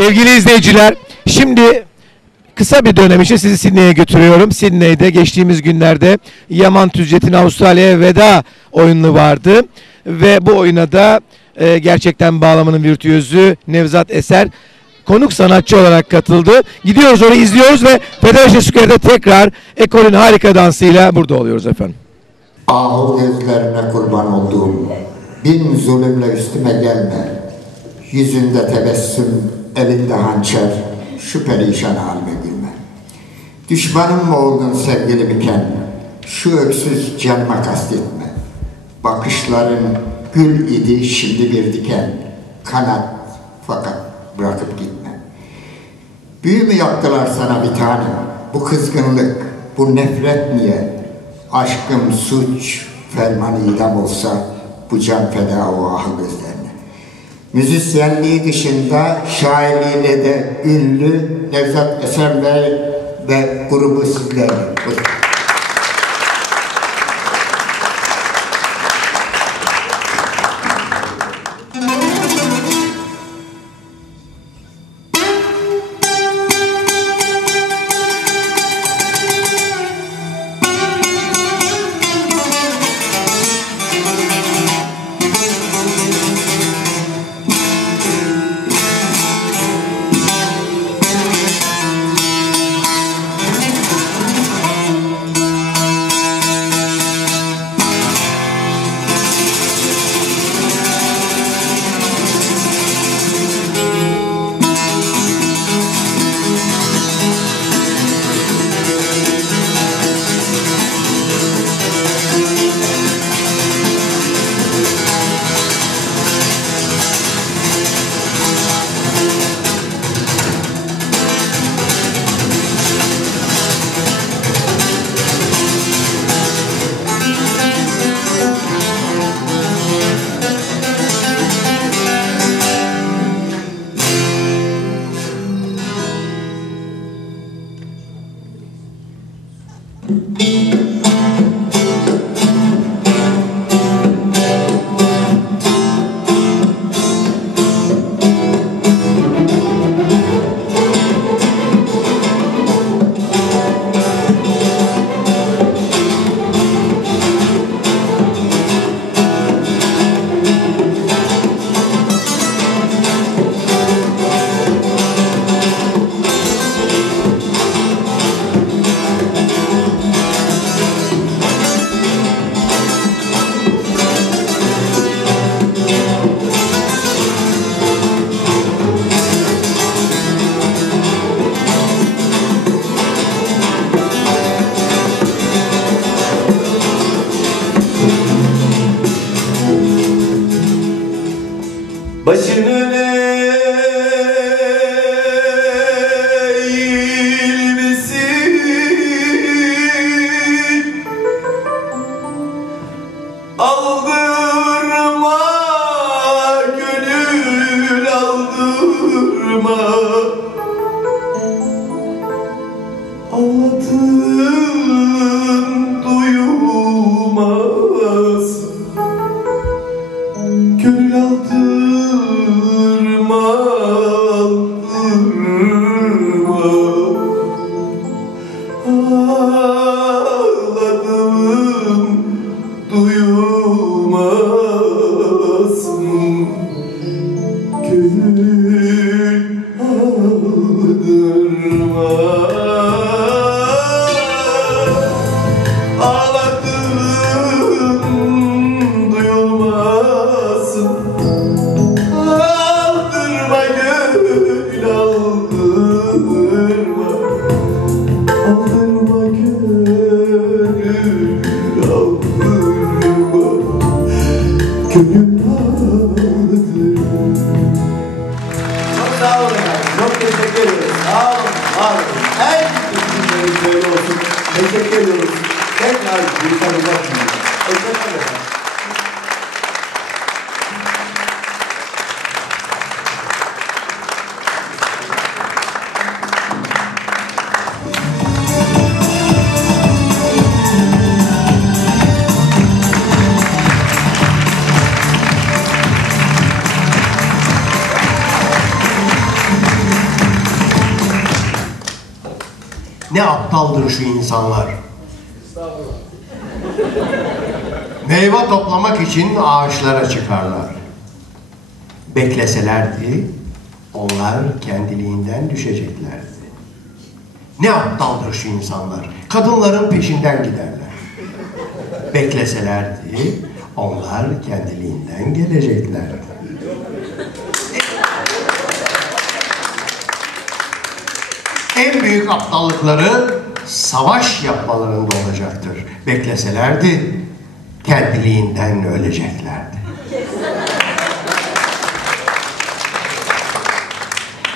Sevgili izleyiciler, şimdi kısa bir dönem için sizi Sydney'e götürüyorum. Sydney'de geçtiğimiz günlerde Yaman Tücret'in Avustralya'ya veda oyunu vardı. Ve bu oyuna da e, gerçekten bağlamanın virtüözü Nevzat Eser konuk sanatçı olarak katıldı. Gidiyoruz orayı izliyoruz ve Federation Square'de tekrar ekolün harika dansıyla burada oluyoruz efendim. Ahu gözlerine kurban olduğum bin zulümle üstüme gelme. Yüzünde tebessüm, elinde hançer, şu perişan halime gülme. Düşmanım mı oldun sevgili biken, şu öksüz canıma kastetme. Bakışların gül idi şimdi bir diken, kanat fakat bırakıp gitme. Büyü mü yaptılar sana bir tane? Bu kızgınlık, bu nefret niye? Aşkım suç, ferman idam olsa bu can feda o ah gözlerine. Müzisyenliği dışında şairliğiyle de ünlü Nevzat Esen Bey ve grubu sizlerle. Buyurun. Başını Var olun. Her bütünleriniz böyle olsun. Teşekkür ediyoruz. Tekrar bir tanımak için. Hoşçakalın efendim. aptaldır şu insanlar. Meyve toplamak için ağaçlara çıkarlar. Bekleselerdi, onlar kendiliğinden düşeceklerdi. Ne aptaldır şu insanlar. Kadınların peşinden giderler. Bekleselerdi, onlar kendiliğinden geleceklerdi. En büyük aptallıkları savaş yapmalarında olacaktır. Bekleselerdi kendiliğinden öleceklerdi.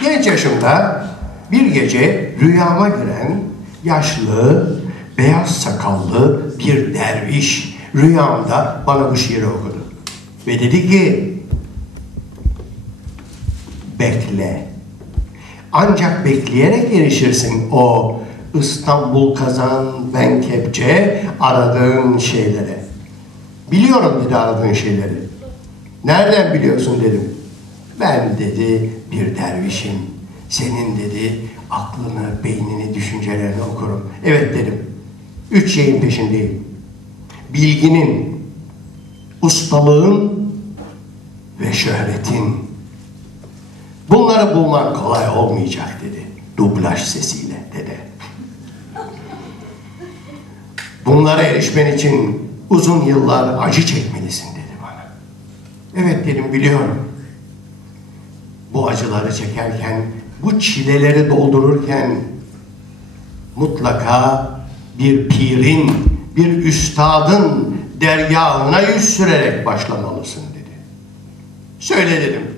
Genç yaşımda bir gece rüyama giren yaşlı, beyaz sakallı bir derviş rüyamda bana bu şiiri okudu. Ve dedi ki bekle. Ancak bekleyerek erişirsin o İstanbul kazan ben kepçe aradığın şeylere. Biliyorum dedi aradığın şeyleri. Nereden biliyorsun dedim. Ben dedi bir dervişim. Senin dedi aklını, beynini, düşüncelerini okurum. Evet dedim. Üç şeyin peşindeyim. Bilginin, ustalığın ve şöhretin. Bunları bulman kolay olmayacak dedi. Dublaj sesiyle dedi. Bunlara erişmen için uzun yıllar acı çekmelisin dedi bana. Evet dedim biliyorum. Bu acıları çekerken, bu çileleri doldururken mutlaka bir pirin, bir üstadın dergahına yüz sürerek başlamalısın dedi. Söyle dedim.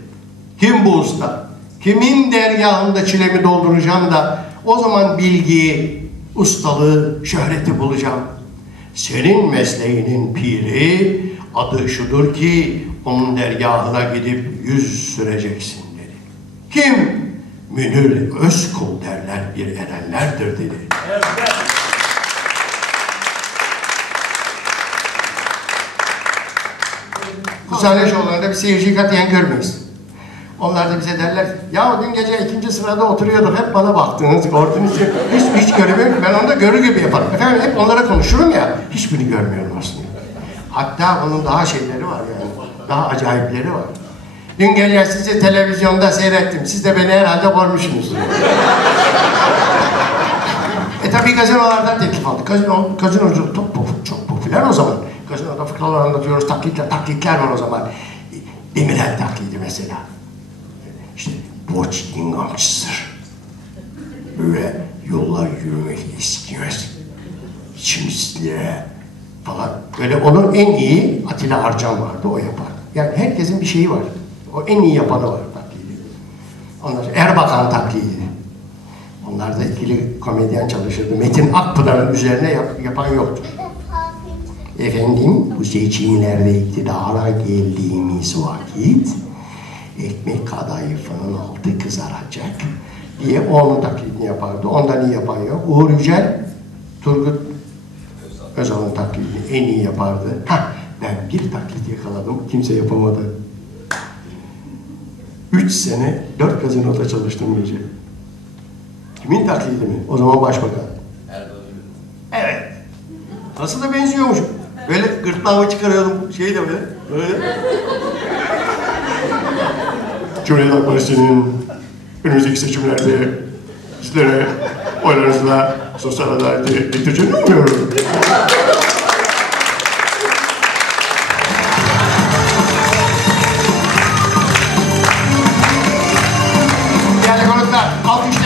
Kim bu usta? Kimin dergahında çilemi dolduracağım da o zaman bilgiyi, ustalığı, şöhreti bulacağım. Senin mesleğinin piri adı şudur ki onun dergahına gidip yüz süreceksin dedi. Kim? Münir Özkul derler bir erenlerdir dedi. Bu sahne şovlarında bir seyirciyi katiyen görmeyiz. Onlar da bize derler, ya dün gece ikinci sırada oturuyorduk, hep bana baktınız, gördünüz, hiç, hiç göremiyorum. Ben onu da görür gibi yaparım. Efendim hep onlara konuşurum ya, hiçbirini görmüyorum aslında. Hatta bunun daha şeyleri var yani, daha acayipleri var. Dün gece sizi televizyonda seyrettim, siz de beni herhalde görmüşsünüz. e tabi gazinolardan teklif aldık. Gazino, gazinoculuk çok, çok popüler o zaman. Gazinoda fıkralar anlatıyoruz, taklitler, taklitler var o zaman. Demirel taklidi mesela. Boçkin gangster. Böyle yollar yürümek istemez. Çimsizliğe falan. Böyle onun en iyi Atilla Harcan vardı, o yapar. Yani herkesin bir şeyi var. O en iyi yapanı var taklidi. Sonra Erbakan taklidi. Onlar da ikili komedyen çalışırdı. Metin Akpınar'ın üzerine yap, yapan yoktur. Efendim, bu seçimlerde iktidara geldiğimiz vakit ekmek kadayıfının altı kızaracak diye onun taklidini yapardı. Ondan iyi yapan. Uğur Yücel, Turgut Özal'ın taklidini en iyi yapardı. Hah, ben bir taklit yakaladım, kimse yapamadı. Üç sene, dört gazinoda çalıştım gece. Kimin taklidi mi? O zaman başbakan. Evet. Nasıl da benziyormuş. Böyle gırtlağımı çıkarıyordum, şey de böyle, böyle. Cumhuriyet Halk Partisi'nin önümüzdeki seçimlerde sizlere oylarınızla sosyal adaleti getireceğini umuyorum. Değerli konuklar, alkış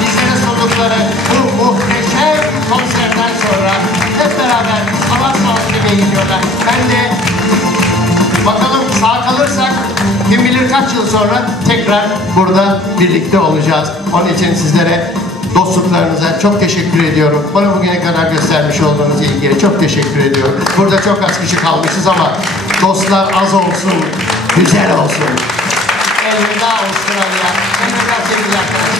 bizlere sundukları bu muhteşem konserden sonra hep beraber sağlığı yemeği yiyorlar. Ben de bakalım sağ kalırsak kim bilir kaç yıl sonra tekrar burada birlikte olacağız. Onun için sizlere dostluklarınıza çok teşekkür ediyorum. Bana bugüne kadar göstermiş olduğunuz ilgiye çok teşekkür ediyorum. Burada çok az kişi kalmışız ama dostlar az olsun, güzel olsun. Elveda Avustralya. Elveda sevgili arkadaşlar.